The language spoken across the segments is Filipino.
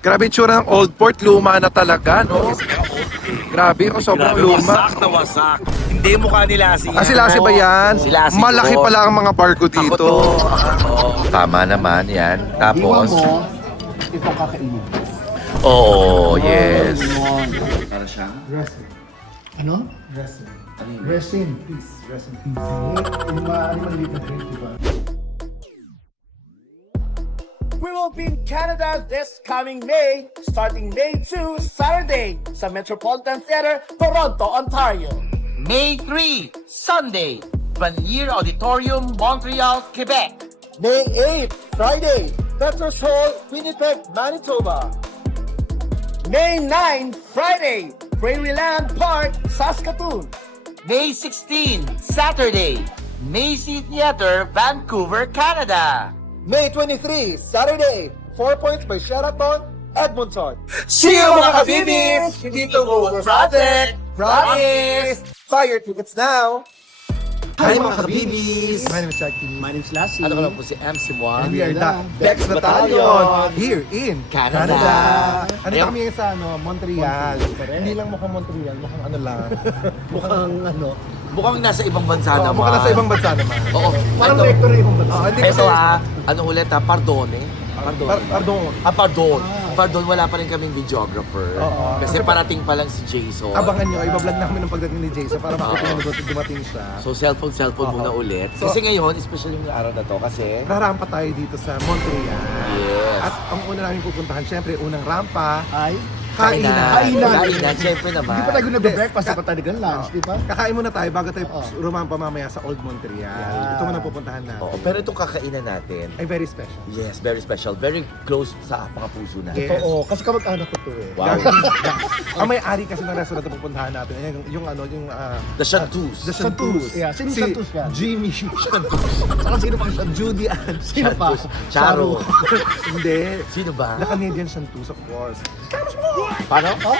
Grabe yung tsura ng Old Port, luma na talaga, no? Grabe, sobrang luma. Wasak na wasak. Hindi mukha nila si Ah, sila ba yan? Sila si Malaki Boss. pala ang mga barko Ako dito. to. Tama naman yan. Iwan Tapos, mo, ito kakainin. oo, yes. Para siyang? Resin. Ano? Resin. Resin. Peace. Resin. Peace. Yung maliliit na drink, diba? We will be in Canada this coming May, starting May 2, Saturday, sa Metropolitan Theatre, Toronto, Ontario. May 3, Sunday, Vanier Auditorium, Montreal, Quebec. May 8, Friday, Petros Hall, Winnipeg, Manitoba. May 9, Friday, Prairieland Park, Saskatoon. May 16, Saturday, Macy Theatre, Vancouver, Canada. May 23, Saturday, 4 Points by Sheraton, Edmonton. See you mga kabibis! Hindi to over project! Promise! Buy your tickets now! Hi mga kabibis! My name is Jackie. My name's Lassie. Ano ka lang po si MC Moa? And we are the Bex Battalion here in Canada. Ano Ayun. kami ngayon sa Montreal. Hindi lang mukhang Montreal, mukhang ano lang. Mukhang ano. Mukhang nasa ibang bansa naman. Mukhang nasa ibang bansa naman. Oo. Parang Ito- rector yung bansa. Hindi Ito kasi... ano ulit Pardone. Pardon. Pardon. Pardon, wala pa rin kaming videographer. Oo. Kasi parating pa lang si Jason. Abangan nyo, ibablog namin ng pagdating ni Jason para makita nyo na dumating siya. So cellphone muna ulit. So- Kasi ngayon, especially yung araw na to kasi... Rarampa tayo dito sa Montreal. Yes. At ang una namin pupuntahan, syempre, unang rampa, Ay. kainan. Kainan, syempre naman. Hindi pa tayo nag-breakfast, di pa tayo nag-lunch, di ba? Kakain muna tayo bago tayo Oo. rumampa mamaya sa Old Montreal. Yeah. Ito muna pupuntahan natin. Oo, pero itong kakainan natin, Ay, very special. yes, very special. Very close sa mga puso natin. Yes. Oo, kasi kamag-anak ko to eh. Wow. Ang may-ari kasi ng restaurant na pupuntahan natin, ayan, yung ano, yung... The Chanteuse. The Chanteuse. Chanteuse. Yeah, sino Chanteuse yan? Jimmy. Saka sino pang siya? Judy Ann. Sino pa? Charo. Hindi. Sino ba? The Canadian Chanteuse, of course. Paano? Oh?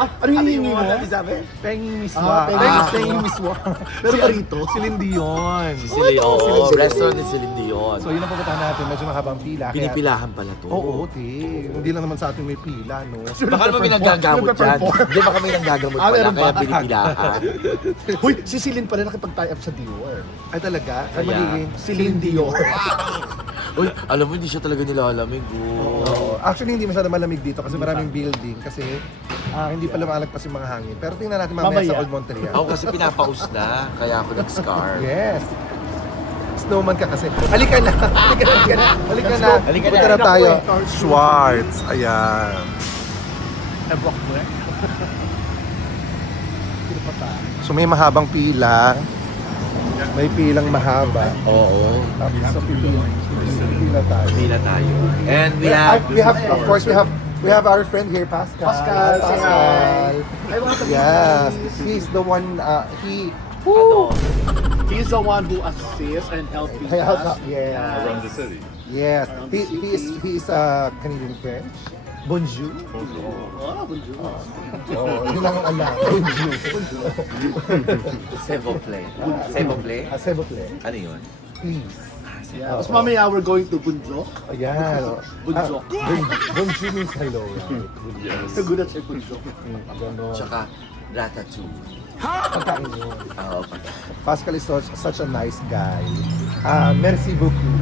Ano yung hiningi mo? sabi? Penging Ah, Miswa. Penging Penging Miswa. Pero pa rito? Si Lindy yun. Si Leo. Restaurant ni Celine Dion. So yun ang pupuntahan natin. Medyo mahabang pila. kaya- Pinipilahan pala to. Oo, Hindi lang naman sa atin may pila, no? Baka naman may nanggagamot dyan. Hindi, baka may nanggagamot Ah, pala. meron Kaya ba? pinipilahan. Uy, si Celine pala nakipag-tie up sa Dior. Ay talaga? Ay Kaya- magiging Celine Dior. Uy, alam mo, hindi siya talaga nilalamig. Oo. Actually, hindi masyado malamig dito kasi maraming building. Kasi hindi pa lumalagpas yung mga hangin. Pero tingnan natin mamaya Mamaya. sa Old Montreal. Ako kasi pinapaus na, kaya ako nag-scar. Yes. Snowman ka kasi. Halika na. Halika na. Halika na. Halika na. Punta na tayo. Schwartz. Ayan. Ebok mo eh. Sino pa tayo? So may mahabang pila. May pilang mahaba. Oo. Tapos sa pila tayo. Pila tayo. And Of course, we have our friend here, Pascal. Pascal, say hi. Ay, mga kabibis. Yes. He's the one, He's the one who assists and helps us. Yeah. Around the city. Yes. He is Canadian French. Bonjour. Oh, bonjour. Oh, yun lang ang alam. Bonjour. Sevople. Sevople? S'il vous plaît. Ano yun? Please. Yeah. Tapos mamaya we're going to Bunjok. Ayan. Bonjour. Bonjour means hello. Right? Yes. Good at say Bunjok. Ganon. Tsaka ratatouille. Pagkain yun. Oo, Pascal is such a nice guy. Merci beaucoup.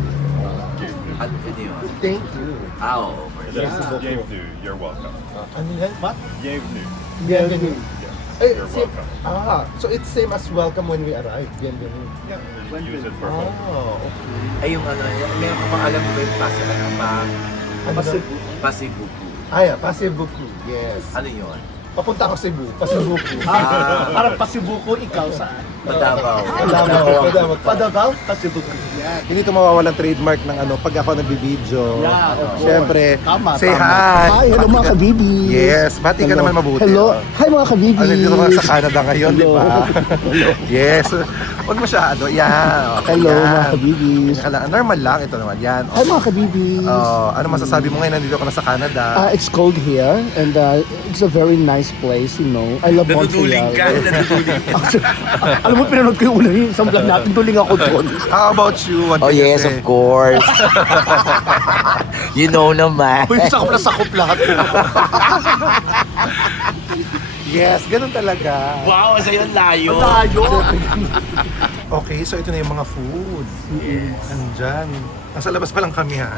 ano yun? Thank you. Oo. Bienvenue. You're welcome. Ano yan? What? Bienvenue. Bienvenue. You're welcome. So it's same as welcome when we arrive. Bienvenue. Yeah. Just use it for home. Okay. Ay, yung ano, may ako pa alam mo ba yung pasa, Ano ba? pasibuku. Passive beaucoup. Yes. Ano yun? Papunta ako Cebu. Passive beaucoup. Parang pasibuko ikaw saan? Madabaw. Padagaw, pasibuko. Yan. Hindi ito mawawalang trademark ng ano pag ako nagbibideo. Yeah, of course. Siyempre, Tama, say tama. hi. Hi, hello mga kabibis. Yes, bati ka Hello. naman mabuti. Hello. Oh. Hi mga kabibis. Ano dito mga sa Canada ngayon, di ba? Hello. Yes. Huwag masyado. Yan. Okay, Hello, yan. mga kabibis. Normal lang. Ito naman. Yan. Hi, mga kabibis. Ano masasabi mo ngayon? Nandito ka na sa Canada. It's cold here and it's a very nice place, you know. I love Montreal. Actually, alam mo, pinanood ko yung una yung isang vlog natin, tuling ako doon. How about you? What Oh can you yes, say? of course. You know naman. Uy, sakop na sakop lahat. Yes, ganun talaga. Wow, sa'yo layo. Tayo. Okay, so ito na yung mga food. Andyan. Nasa labas pa lang kami ha.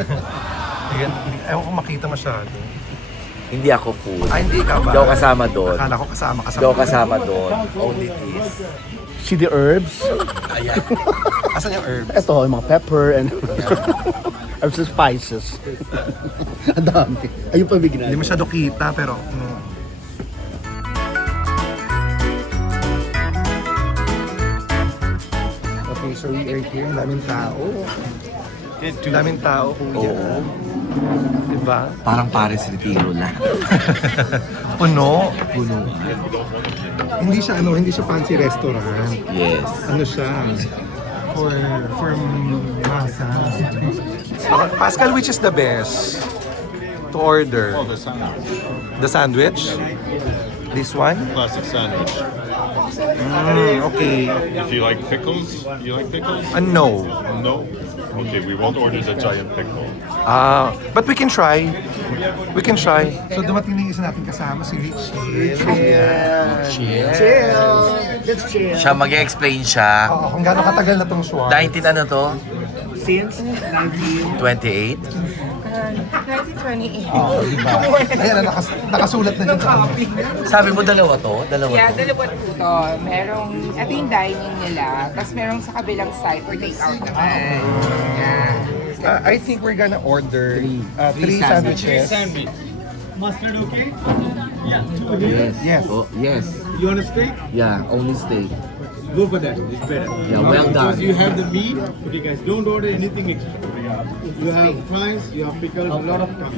Ayan, ewan ko makita masyado. Hindi ako food. Hindi ka ba? Hindi ako kasama doon. Akala ko kasama ka sa Hindi ako kasama doon. Only this. See the herbs? Ayan. Asan yung herbs? Ito, yung mga pepper and herbs and spices. Ang dami. Ayun pa bigyan Hindi natin. masyado kita pero... Okay, so we are here. Ang daming tao. Ang daming tao, kuya. Oo. Diba? Parang Paris Retiro lang. Puno. Puno. Hindi siya fancy restaurant. Yes. Ano siya? For masa. Pascal, which is the best to order? Oh, the sandwich. The sandwich? This one? Classic sandwich. Okay. If you like pickles, you like pickles? No. No? Okay, we won't order the giant pickle. But we can try. We can try. So dumating na yung isa natin kasama, si Richie. Chill. Let's chill. Siya mag-explain siya. Oo, kung gaano katagal na tong Schwartz. 19 ano to? Since 28? 1928. Diba? Ayan, nakasulat na dyan. Sabi mo dalawa to? Dalawa Yeah, to? dalawa po to. Merong, ito yung dining nila. Tapos merong sa kabilang side for take-out naman. Yeah. I think we're gonna order three sandwiches. Mustard okay? Yes. Yes. Oh, yes. You want a steak? Yeah, only steak. Go for that. It's better. Yeah, well done. Because you have the meat. Okay, guys, don't order anything extra. You have fries, you have pickles, a lot of stuff.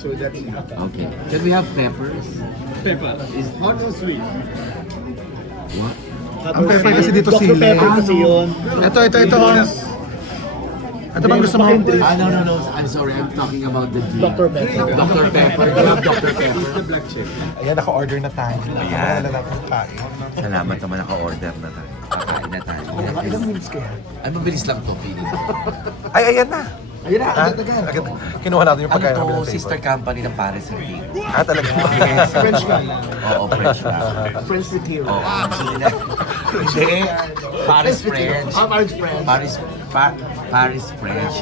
So that's it. Okay. Can we have peppers? Pepper. Is hot or sweet? What? Ang pepper kasi dito Dr. sili. Pepper kasi yun. Ito. Ito bang gusto mo? No. I'm sorry. I'm talking about the drink. Dr. Pepper. Dr. Pepper. You have Dr. Pepper. The black chip. Ayan, naka-order na tayo. Ayan. Wala natin kain. Salamat naman naka-order na tayo. Kakain na tayo. Ilang minutes kaya? Ay, mabilis lang to, feeling ko. Ay, ayan na. Ayun na, Agad. Kinuha natin yung Ano pagkain to? namin ng Sister table. company ng Paris Retiro. Talaga. French lang. Oo, French lang. French Retiro. Oo, sige na. Hindi. Paris French. Paris French. Paris French.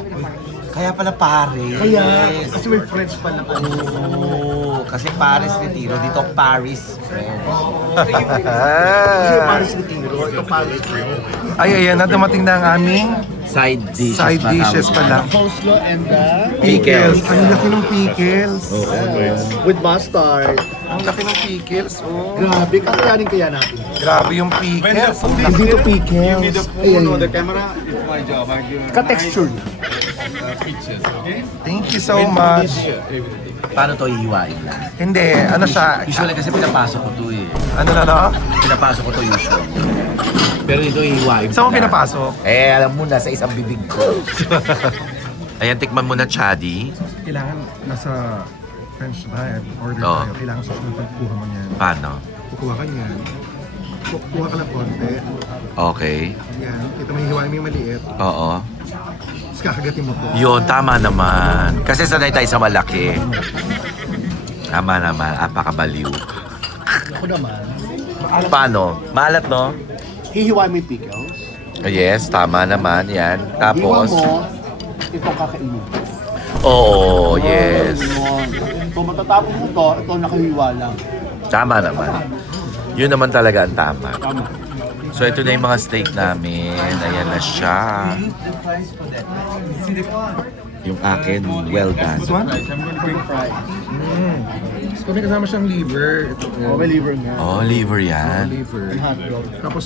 Kaya pala Paris. Kaya, kasi may French pala. Oo, kasi Paris Retiro. Dito Paris French. Kasi Paris Retiro, ito Paris French. Ay, ayan na. Dumating na ang aming Side dishes. side dishes pala. Coleslaw and Pickles. Ang laki ng pickles. with mustard. Ang laki ng pickles. Oh. Grabe, kakayanin kaya natin. Grabe yung pickles. Ang laki. Hindi to pickles. Ayan. The camera, it's my job. I give Ka-texture. pictures, okay? Thank you so much. Paano to ihiwain lang? Hindi, ano siya? Usually kasi pinapasok ko to eh. Ano na? Pinapasok ko to usually. Pero dito ihiwain. Saan mo pala. pinapasok? Eh, alam mo na, sa isang bibig ko. Ayan, tikman mo na, Chadi. Kailangan nasa French tayo. Order Oo. tayo. Kailangan susunod pagkuha mo niyan. Paano? Kukuha ka niyan. Kukuha ka ng konti. Okay. Yan. Ito may hiwain mo yung maliit. Oo. Tapos kakagatin mo to. Yun, tama naman. Kasi sanay tayo sa malaki. Tama naman, apakabaliw. Ako naman. Paano? Maalat, no? Hihiwain mo yung pickles. Yes, tama naman. Yan. Hiwa Tapos, mo, ito kakainin. oo, yes. Yun. Kung matatapos mo ito nakahiwa lang. Tama naman. Yun naman talaga ang tama. Tama. So, ito na yung mga steak namin. Ayan na siya. Yung akin, well done. This one? I'm gonna bring fries. So may kasama siyang liver. Ito Oh, may liver nga. Oh, liver yan. Liver. And hotdog. Tapos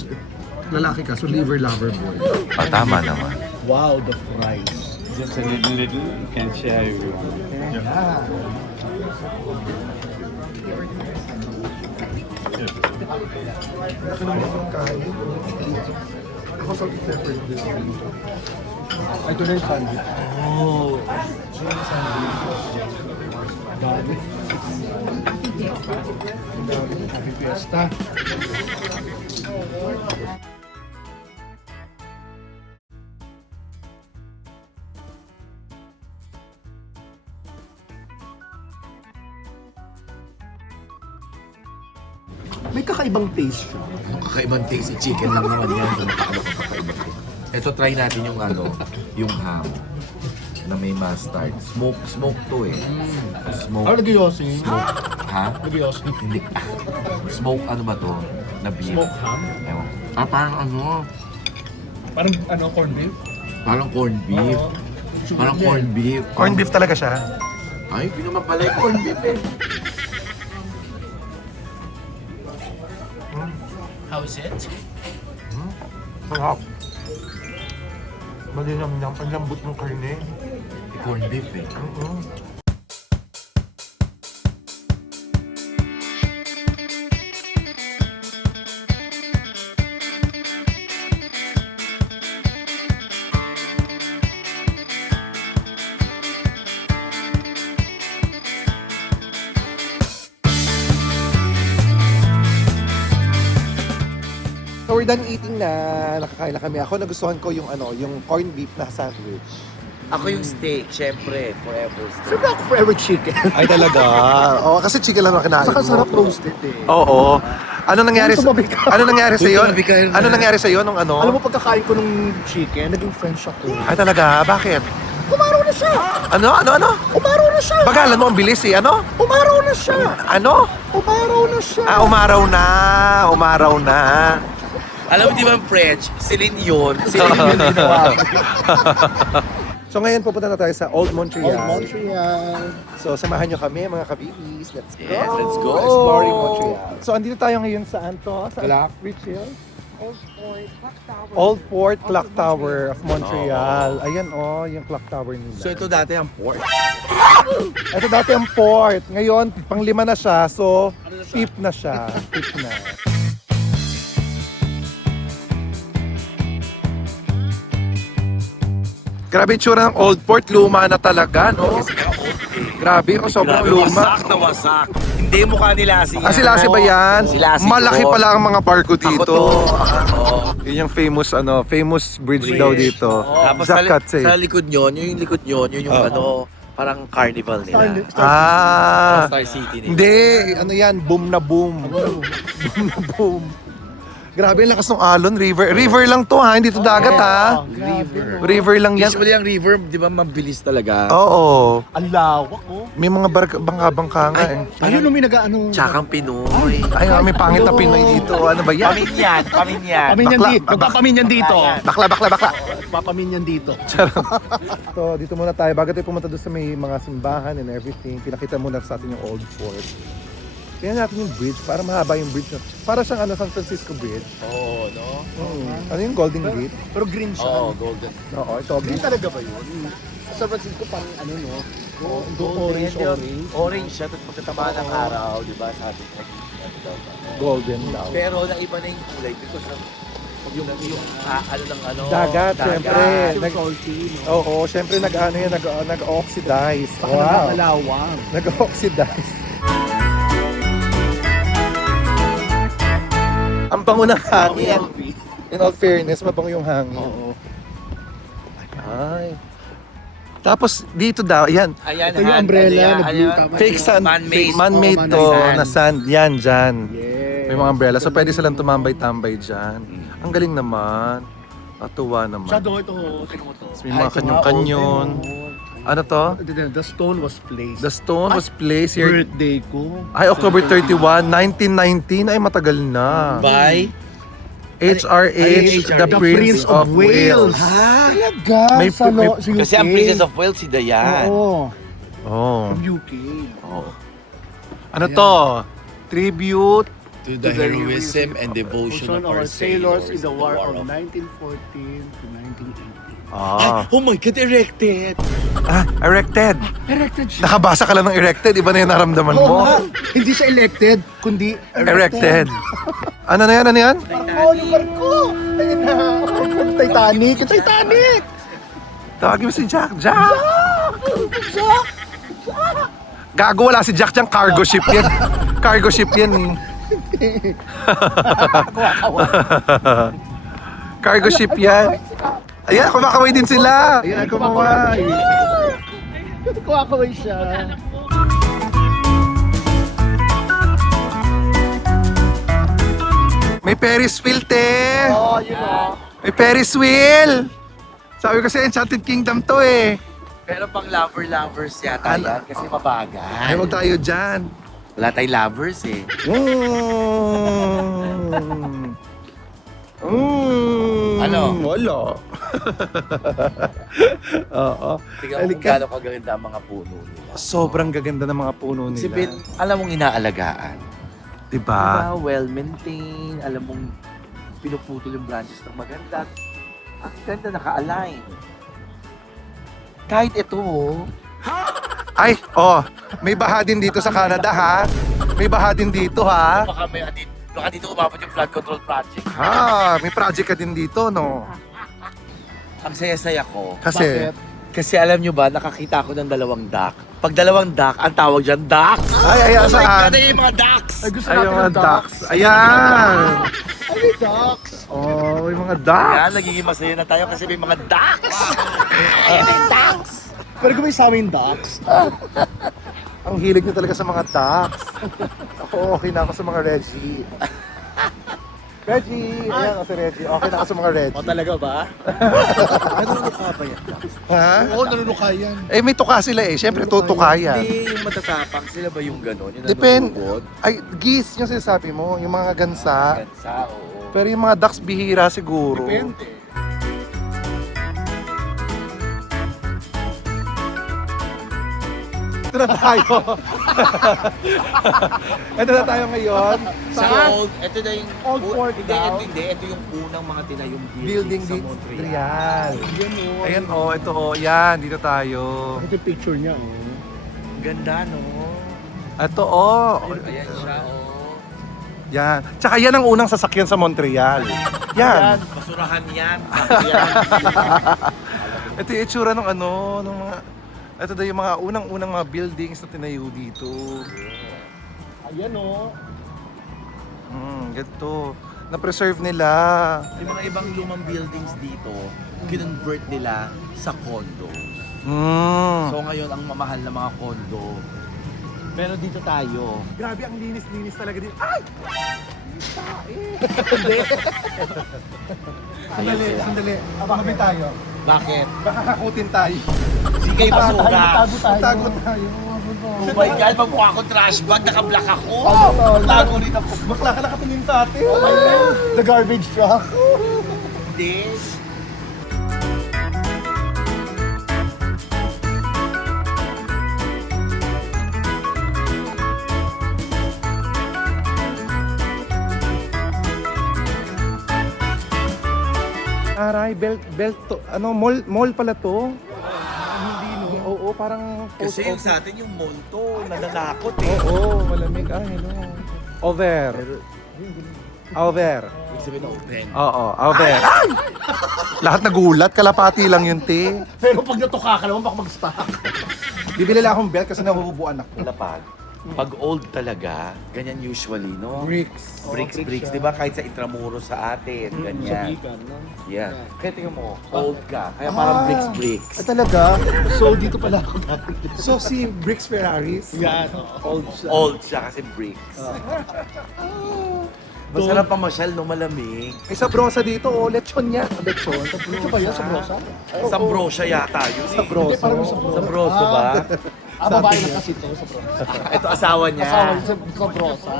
lalaki ka, so liver lover boy. Oh, tama naman. Wow, the fries. Just a little, you can share everyone. Ako salt and pepper this one. Ito na yung sandwich. Oh. Dami. Ang dami. Happy Fiesta. May kakaibang taste siya. Kakaibang taste, chicken lang naman yan. Ito, try natin yung yung ham na may mustard. Smoke to eh. Smoke. Nagyosi. Ha? Nagyosi. Hindi. Smoke ano ba to? Na beef. Smoke ham? Ewan. Parang Parang corned beef? Parang corned beef. Parang corned beef. Corned beef talaga siya. Ay, hindi naman pala yung corned beef eh. Sarap. Malinamnam. Ang lambot ng karne. Corned beef eh. So we're done eating na. Nakakain na kami. Ako nagustuhan ko yung yung corned beef na sandwich. Ako yung steak, syempre. Forever steak. Siyempre ako forever chicken. Ay talaga. Oo, kasi chicken lang ang kinain Saka mo. sarap roasted eh. Oo. Ano nangyari sa Tumabi ka. Ano nangyari sa iyo? Tumabi ka rin. Ano nangyari sa iyo nung Alam mo pagkakain ko nung chicken, naging French ako. Ay talaga, bakit? Umaraw na siya! Ano? Umaraw na siya! Bagalan mo ang bilis eh. Ano? Umaraw na siya! Ano? Umaraw na siya! Ah, umaraw na. Umaraw na. Alam mo di ba ang French? Celine yun. So ngayon pupunta na tayo sa Old Montreal. Old Montreal. So samahan nyo kami mga kabibis. Let's go. Yes, let's go. Exploring Montreal. So andito tayo ngayon saan to? Sa Blackridge Hill. Old Port Clock Tower of Montreal. Ayan yung clock tower nila. So ito dati ang port. Ito dati ang port. Ngayon, pang-5 na siya. So, fifth na siya. Fifth na. Grabe yung tsura ng Old Port. Luma na talaga, no? Grabe, sobrang luma. Na wasak. Hindi mukha ni Lassie. Ah, si Lassie ba yan? Si Lassie Malaki to. pala ang mga barko dito. Ako to. Yun yung famous bridge daw dito. Tapos Zakatse. sa likod nyon, yung likod nyon, yun yung parang carnival nila. Ah, Star City nila. hindi. Ano yan? Boom na boom. Boom na boom. Grabe, ang lakas ng alon. River lang to ha. Hindi to dagat ha. River lang yan. Usually ang river, di ba, mabilis talaga. Oo. Ang lawak oh. May mga bangka nga eh. Ayun may nag-ano. Tsakang Pinoy. Ay, may pangit na Pinoy dito. Ano ba yan? Paminyan. Paminyan Bakla. dito. Magpapaminyan dito. Bakla. Papaminyan dito. So, dito muna tayo. Bago tayo pumunta doon sa may mga simbahan and everything, pinakita muna sa atin yung Old Fort. Tingnan natin yung bridge, para mahaba yung bridge. Para siyang San Francisco Bridge. Oo, no? Ano yung Golden Gate? Pero green siya. Oo, golden. Oo, ito. Green talaga ba yun? Sa San Francisco parang no? Orange. Orange siya, tapos pagkatama ng araw, di ba, sabi ko, Golden daw. pero naiba na yung kulay because of yung Dagat, syempre. Salty. Oo, syempre nag-oxidize. Wow. Malawang. Nag-oxidize. Ang bango ng hangin. In all fairness, mabango yung hangin. Oo. Ay. Tapos dito daw, yan. Ayan, Ito yung umbrella na blue. Tama. Fake sand. Man-made. Man-made Oh, to man-made na sand. Yan, dyan. Yeah. May mga umbrella. So pwede silang tumambay-tambay dyan. Ang galing naman. Katuwa naman. Shadow ito. Tingnan mo to. May mga kanyon-kanyon. Ano to? The stone was placed. The stone was placed here. Birthday ko. Ay, October 31, 1919. Ay, matagal na. By HRH, the Prince of Wales. Ha? Talaga? May- Sa may- UK? kasi ang Princess of Wales si Diane. Oo. Oh. From UK. Ano to? Tribute. To the heroism and devotion of our sailors in the war of 1914 to 1918. Ah, Oh my God, erected! erected. Erected siya. Nakabasa ka lang ng erected, iba na yung naramdaman Oo mo. nga. Hindi siya elected, kundi Erected. Ano na yan? Barko, yung barko! Ayun na. Yung Titanic! Yung Titanic! Tawagin mo si Jack. Jack! Gago, wala si Jack dyan. Cargo ship yan. Cargo ship yan eh. Cargo ship yan. Ayan, kumakaway din sila. Ayan, kumaway. Kumakaway siya. May Ferris wheel, te. Oh, you know. May Ferris wheel. Sabi ko sa Enchanted Kingdom to eh. Pero pang lovers yata Ano? yan kasi mabagal. Ay, huwag tayo dyan. Wala tayong lovers eh. Ano? Wala. Oo. Tingnan mo kung Halika. gaano kaganda ang mga puno nila. Sobrang gaganda ng mga puno Si nila. Ben, alam mong inaalagaan. Diba? Diba? Well-maintained. Alam mong pinuputol yung branches ng maganda. Ang ganda, naka-align. Kahit ito, oh. Ay, may baha din dito sa Canada ha. May baha din dito ha. Baka dito umabot yung flood control project. Ha, may project ka din dito, no? Ang saya-saya ko. Kasi, Kasi alam nyo ba, nakakita ako ng dalawang duck. Pag dalawang duck, ang tawag dyan, ducks! ay, Oh my saan? God, ay yung mga ducks! Ay, gusto Ay, natin yung mga ng ducks. Ayan. Ay, may ducks. Oh, may mga ducks. Yan, nagiging masaya na tayo kasi may mga ducks! Ayan yung ducks! Pero kung may sa amin ducks. Ang hilig niyo talaga sa mga ducks. Ako, okay na ako sa mga Reggie. Reggie! Ayan ako si Reggie. Okay na ako sa mga Reggie. Talaga ba? Nanunukha ba yan, ducks? Ha? Oo, nanunukha yan. Eh, may tuka sila eh. Siyempre, tutuka yan. Hindi, yung matatapang, sila ba yung gano'n? Yung Depende. nanunugod? Ay, geese yung sinasabi mo. Yung mga gansa. Gansa, oo. Pero yung mga ducks bihira siguro. Depende. Ito na tayo. Ito na tayo ngayon. Sa old, ito na yung Old Fort daw? Ito yung unang mga tinayong Building sa dito. Montreal. Real. Ayan ito yan. Dito tayo. Ito yung picture niya, oh. Ganda, no? Ito Ayan siya, oh. Yan. Tsaka yan ang unang sasakyan sa Montreal. Yan. Basurahan yan. Ito yung itsura ng ng mga... Ito daw yung mga unang-unang mga buildings na tinayo dito. Ayan, oh. Ganito. Na-preserve nila. Yung mga ibang lumang buildings dito, kinonvert nila sa condo. So ngayon, ang mamahal na mga condo. Pero dito tayo. Grabe, ang linis-linis talaga dito. Ay! Sandali. Abang tayo. Bakit? Baka kakutin tayo. Sige, basura. Tago tayo. Oh my God, pag mukha akong trash bag, naka-black ako. Tago rin ako. Bakla ka nakatingin sa atin. The garbage truck. Hindi. Aray, belt to. Mall pala to? Hindi no. Oo, parang post Kasi yung sa atin yung mall to, nananakot eh. Oo, malamig. Ay, hello. Over. Over. Ibig sabihin na open. Oo, over. Ay! Lahat nagulat, kalapati lang yun, te. Pero pag natuka ka naman, baka mag-stock. Bibili lang akong belt kasi nahuhubuan ako. Lapag. Pag old talaga, ganyan usually, no? Bricks. Bricks, di ba? Kahit sa Intramuros sa atin, ganyan. Yeah. Kaya tingnan mo, old ka. Kaya parang bricks. Ay, talaga? So, dito pala ako dati. So si Bricks Ferraris? Yan, old siya. Old siya kasi bricks. Masarap pamasyal, no? Malamig. May sabrosa dito, lechon niya. Lechon. Ito ba yan, sa brosa? Sambrosa yata yun. Hindi, parang sa brosa. Sambroso ba? Babae na kasi ito sa brosa. Ito asawa niya. Asawa niya sa brosa.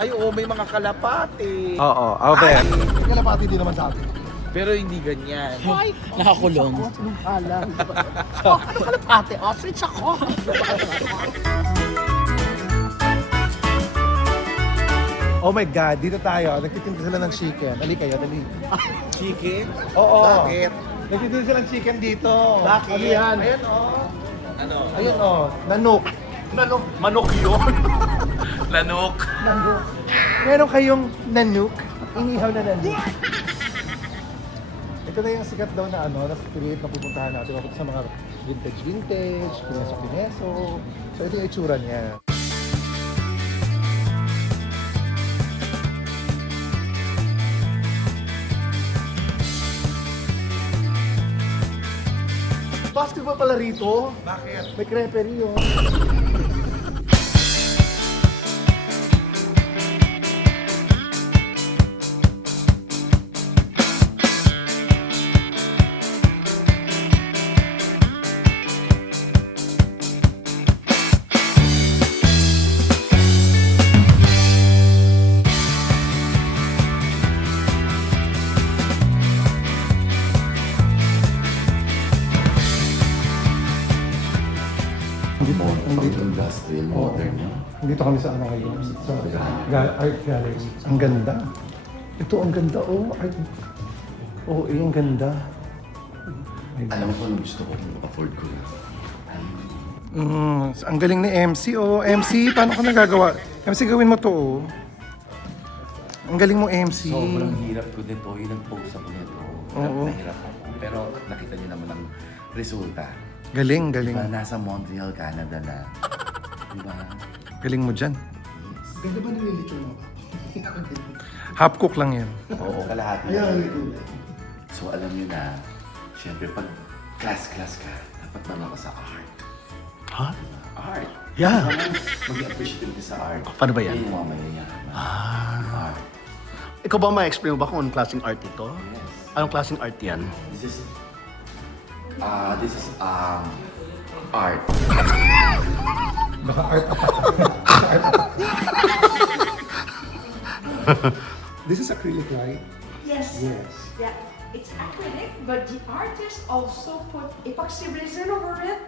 Ay, oo, may mga kalapati. Oo, over. May kalapati din naman sa atin. Pero hindi ganyan. Nakakulong. Anong halang? Ano kalapati? Ostrich ako. Oh my God, dito tayo. Nagtitinda sila ng chicken. Dali kayo, dali. Chicken? Oo. Bakit? Nagtitinda sila ng chicken dito. Bakit? Ano yan? Ayan, oh. Ano? Ayun, oh. Nanok. Manok yun. Lanok. Meron kayong nanok? Inihaw na nanok. Ito na yung sikat daw na na street na pupuntahan natin. Makita sa mga vintage, kineso. So ito yung itsura niya. Basketball pala rito. Bakit? May creperie yun. Industrial, modern, no? Dito kami sa ngayon, sa art gallery. Ang ganda. Ito ang ganda, art. Ang ganda. Alam mo kung gusto ko, afford ko na. Ang galing ni MC, MC, paano ka nagagawa? MC, gawin mo to, Ang galing mo, MC. Sobrang hirap ko din to. Yung nag-post ako nito. Oo. Nahirap ako. Pero nakita niyo naman ang resulta. Galing. Diba, nasa Montreal, Canada na. Diba? Galing mo dyan. Ganda ba nililito mo? Half cook lang yan. Oo, kalahati. Ayan. So alam niyo na, syempre pag class ka, dapat naman ka sa art. Ha? Art. Yeah. Mag-appreciate ka sa art. Paano ba yan? Yung mga mayayaman. Art. Ikaw ba ma-explain mo ba kung anong klaseng art ito? Yes. Anong klaseng art yan? This is art. Baka art This is acrylic, right? Yes. Yes. Yeah. It's acrylic, but the artist also put epoxy resin over it.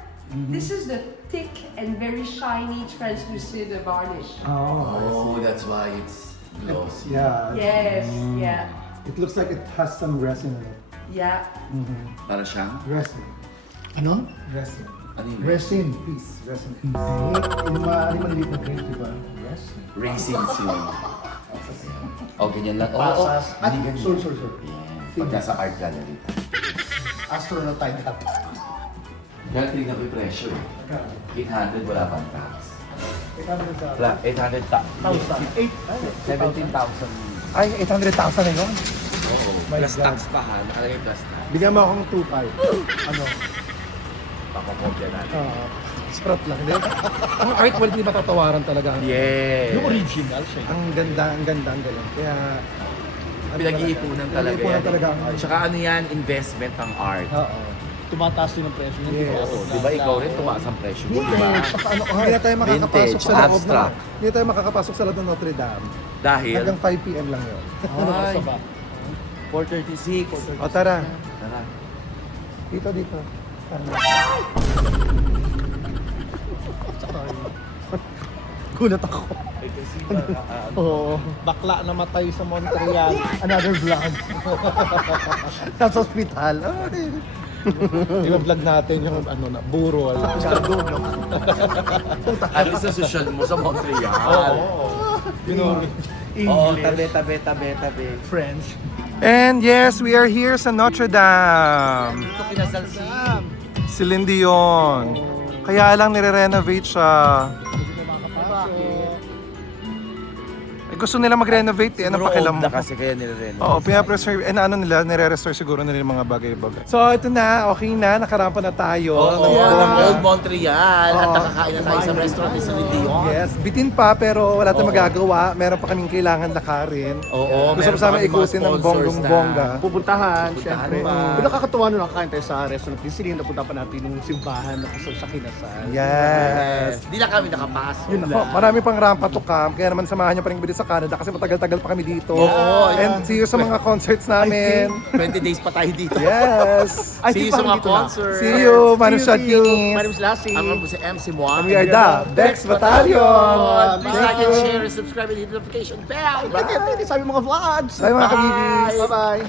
This is the thick and very shiny translucent varnish. Oh, that's why it's glossy. Yeah. Yes, yeah, It looks like it has some resin in it. yeah. Para siyang, Resin. Ano? Resin. ano yun? Resin piece. Resin piece. Yung maliit na grapes, di ba? Resin. Racing scene. O, ganyan lang. Pasas. Hindi ganyan. Sorry. Yan. Pag nasa art gallery. Astronaut tayo dapat. Kaya tingnan ko yung presyo eh. 800, wala pang tax. 800 17,000. Ay, 800,000 na yun? Oo. Plus tax pa ha. Nakalagay plus tax. Bigyan mo akong 2.5. Ano? Pakakopya natin. Sprat lang. Hindi? Ang art world hindi matatawaran talaga. Yeah. Yung original siya. Ang ganda. Kaya... Pinag-iipunan talaga Pinag-iipunan yan. talaga ang art. Tsaka ano yan, investment ng art. Oo. Tumataas din ang presyo niya. Yes. Di ba ikaw rin tumaas ang presyo mo, di ba? Saka ano, hindi na tayo makakapasok Vintage, sa loob ng... abstract. Hindi tayo makakapasok sa loob ng Notre Dame. Dahil, Hanggang 5 p.m. lang yun. ay, 4:36. O tara. Tara. Dito. Gulat ako. Oo. Bakla namatay sa Montreal. Another vlog. Nasa hospital. I-vlog natin yung burol. At least na social mo sa Montreal. Oo, tabi. French. And yes, we are here sa Notre Dame. Ito kinasal si... Celine Dion. Kaya lang nire-renovate siya. Gusto nila mag-renovate ano Siguro pakialam old mo? na kasi kaya nire-renovate. Oo, pinapreserve, nire-restore siguro nila yung mga bagay-bagay. So, ito na, okay na, nakarampa na tayo. Oo, Old Montreal. At Oo. nakakain na tayo sa restaurant ni Celine Dion. Yes, bitin pa pero wala tayong magagawa. Meron pa kaming kailangan lakarin. Oo, Gusto meron ko sana pa kaming mga ikusin ng sponsors bonggong-bongga. Pupuntahan, Pupuntahan syempre. pa. Pero nakakatuwa nung nakakain tayo sa restaurant ni Celine. Napunta pa natin yung simbahan na kasal sa kinasal. Yes. Hindi lang kami nakapasok. Yun ako. Marami pang rampa to camp, kaya naman samahan niyo pa rin sa Canada kasi matagal-tagal pa kami dito. And see you sa mga concerts namin. 20 days pa tayo dito. Yes. See you sa mga concerts. See you, Manong See you. My name Shatinis. is Lassie. Ako po si MC Moa. We are the Bex Battalion. Please like and share and subscribe and hit the notification bell. Sabi mga vlogs. Bye mga kabibis. Bye-bye.